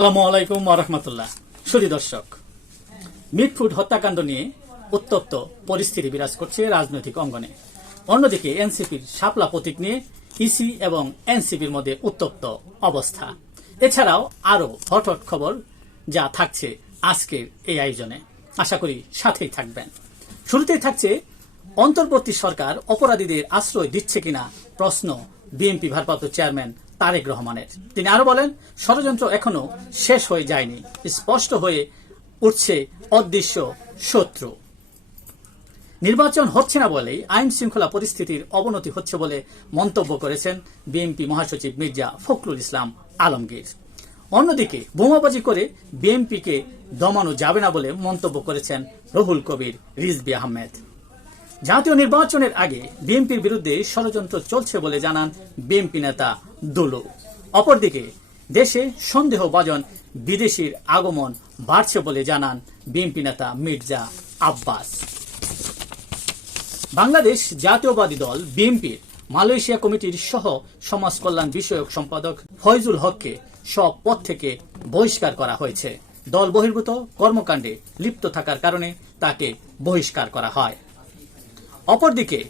আসসালামু আলাইকুম রহমতুল্লাহ। সুদী দর্শক, মিটফুড হত্যাকাণ্ড নিয়ে উত্তপ্ত পরিস্থিতি বিরাজ করছে রাজনৈতিক অঙ্গনে। অন্যদিকে এনসিপির শাপলা প্রতীক নিয়ে ইসি এবং এনসিপির মধ্যে উত্তপ্ত অবস্থা। এছাড়াও আরও হটহট খবর যা থাকছে আজকের এই আয়োজনে। আশা করি সাথেই থাকবেন। শুরুতেই থাকছে, অন্তর্বর্তী সরকার অপরাধীদের আশ্রয় দিচ্ছে কিনা প্রশ্ন বিএনপি ভারপ্রাপ্ত চেয়ারম্যান তারেক রহমানের। তিনি আরও বলেন, ষড়যন্ত্র এখনও শেষ হয়ে যায়নি, স্পষ্ট হয়ে উঠছে অদৃশ্য শত্রু। নির্বাচন হচ্ছে না বলেই আইন শৃঙ্খলা পরিস্থিতির অবনতি হচ্ছে বলে মন্তব্য করেছেন বিএনপি মহাসচিব মির্জা ফখরুল ইসলাম আলমগীর। অন্যদিকে, বোমাবাজি করে বিএনপিকে দমানো যাবে না বলে মন্তব্য করেছেন রহুল কবির রিজবি আহমেদ। জাতীয় নির্বাচনের আগে বিএনপির বিরুদ্ধে ষড়যন্ত্র চলছে বলে জানান বিএনপি নেতা দুলু। অপরদিকে, দেশে সন্দেহভাজন বিদেশির আগমন বাড়ছে বলে জানান বিএনপি নেতা মির্জা আব্বাস। বাংলাদেশ জাতীয়বাদী দল বিএনপির মালয়েশিয়া কমিটির সহ সমাজ কল্যাণ বিষয়ক সম্পাদক ফয়জুল হককে সব পদ থেকে বহিষ্কার করা হয়েছে। দল বহির্ভূত কর্মকাণ্ডে লিপ্ত থাকার কারণে তাকে বহিষ্কার করা হয়। অপরদিকে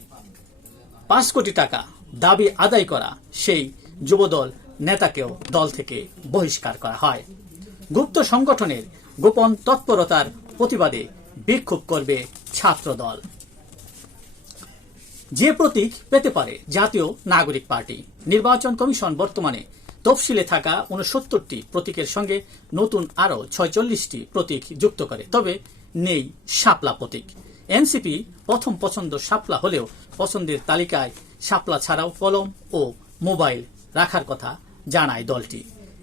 পাঁচ কোটি টাকা দাবি আদায় করা সেই যুবদল নেতাকেও দল থেকে বহিষ্কার করা হয়। গুপ্ত সংগঠনের গোপন তৎপরতার প্রতিবাদে বিক্ষোভ করবে ছাত্রদল। যে প্রতীক পেতে পারে জাতীয় নাগরিক পার্টি। নির্বাচন কমিশন বর্তমানে তফসিলে থাকা উনসত্তরটি প্রতীকের সঙ্গে নতুন আরও ছয়চল্লিশটি প্রতীক যুক্ত করে, তবে নেই শাপলা প্রতীক। এনসিপি প্রথম পছন্দ শাপলা হলেও পছন্দের তালিকায় শাপলা ছাড়াও কলম ও মোবাইল রাখার কথা জানায় দলটি।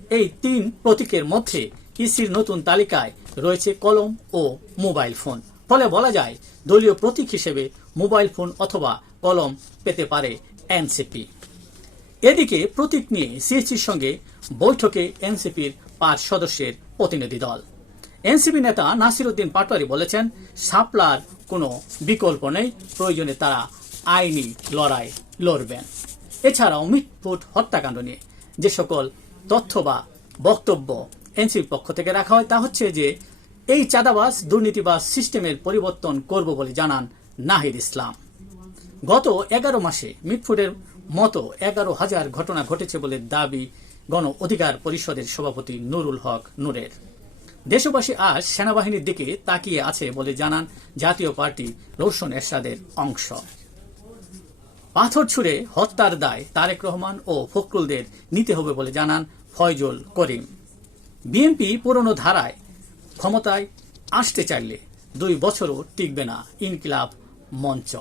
এই তিন প্রতীকের মধ্যে ইসির নতুন তালিকায় রয়েছে কলম ও মোবাইল ফোন। ফলে বলা যায়, দলীয় প্রতীক হিসেবে মোবাইল ফোন অথবা কলম পেতে পারে এনসিপি। এদিকে প্রতীক নিয়ে সিএসির সঙ্গে বৈঠকে এনসিপির পাঁচ সদস্যের প্রতিনিধি দল। এনসিপি নেতা নাসির উদ্দিন পাটোয়ারি বলেছেন সাপলার কোনো বিকল্প নেই। প্রয়োজনে তারা আইনি লড়াই লড়বেন। এছাড়াও মিটফুট হত্যাকাণ্ড নিয়ে যে সকল তথ্য বা বক্তব্য এনসিপির পক্ষ থেকে রাখা হয়, তা হচ্ছে যে এই চাঁদাবাস দুর্নীতিবাস সিস্টেমের পরিবর্তন করব বলে জানান নাহিদ ইসলাম। গত এগারো মাসে মিটফুডের মতো এগারো হাজার ঘটনা ঘটেছে বলে দাবি গণ অধিকার পরিষদের সভাপতি নুরুল হক নূরের। দেশবাসী আজ সেনাবাহিনীর দিকে তাকিয়ে আছে বলে জানান জাতীয় পার্টি রৌশন এরশাদের অংশ। পাথর ছুঁড়ে হত্যার দায় তারেক রহমান ও ফখরুলদের নিতে হবে বলে জানান ফয়জুল করিম। বিএনপি পুরনো ধারায় ক্ষমতায় আসতে চাইলে দুই বছরও টিকবে না ইনকিলাব মঞ্চ।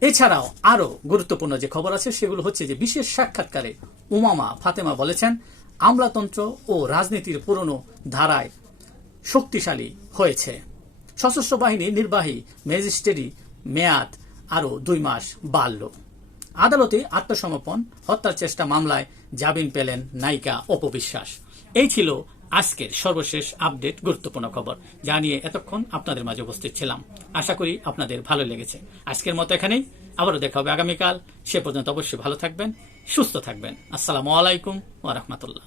এছাড়াও আরও গুরুত্বপূর্ণ যে খবর আছে সেগুলো হচ্ছে যে বিশেষ সাক্ষাৎকারে উমামা ফাতেমা বলেছেন আমলাতন্ত্র ও রাজনীতির পুরনো ধারায় শক্তিশালী হয়েছে। সশস্ত্র বাহিনী নির্বাহী ম্যাজিস্ট্রেরি মেয়াদ আরও দুই মাস বাড়ল। আদালতে আত্মসমর্পণ, হত্যার চেষ্টা মামলায় জামিন পেলেন নায়িকা অপবিশ্বাস এই ছিল আজকের সর্বশেষ আপডেট গুরুত্বপূর্ণ খবর। যা নিয়ে এতক্ষণ আপনাদের মাঝে উপস্থিত ছিলাম। আশা করি আপনাদের ভালো লেগেছে। আজকের মতো এখানেই। আবারও দেখা হবে আগামীকাল। সে পর্যন্ত অবশ্যই ভালো থাকবেন, সুস্থ থাকবেন। আসসালামু আলাইকুম ওয়া রাহমাতুল্লাহ।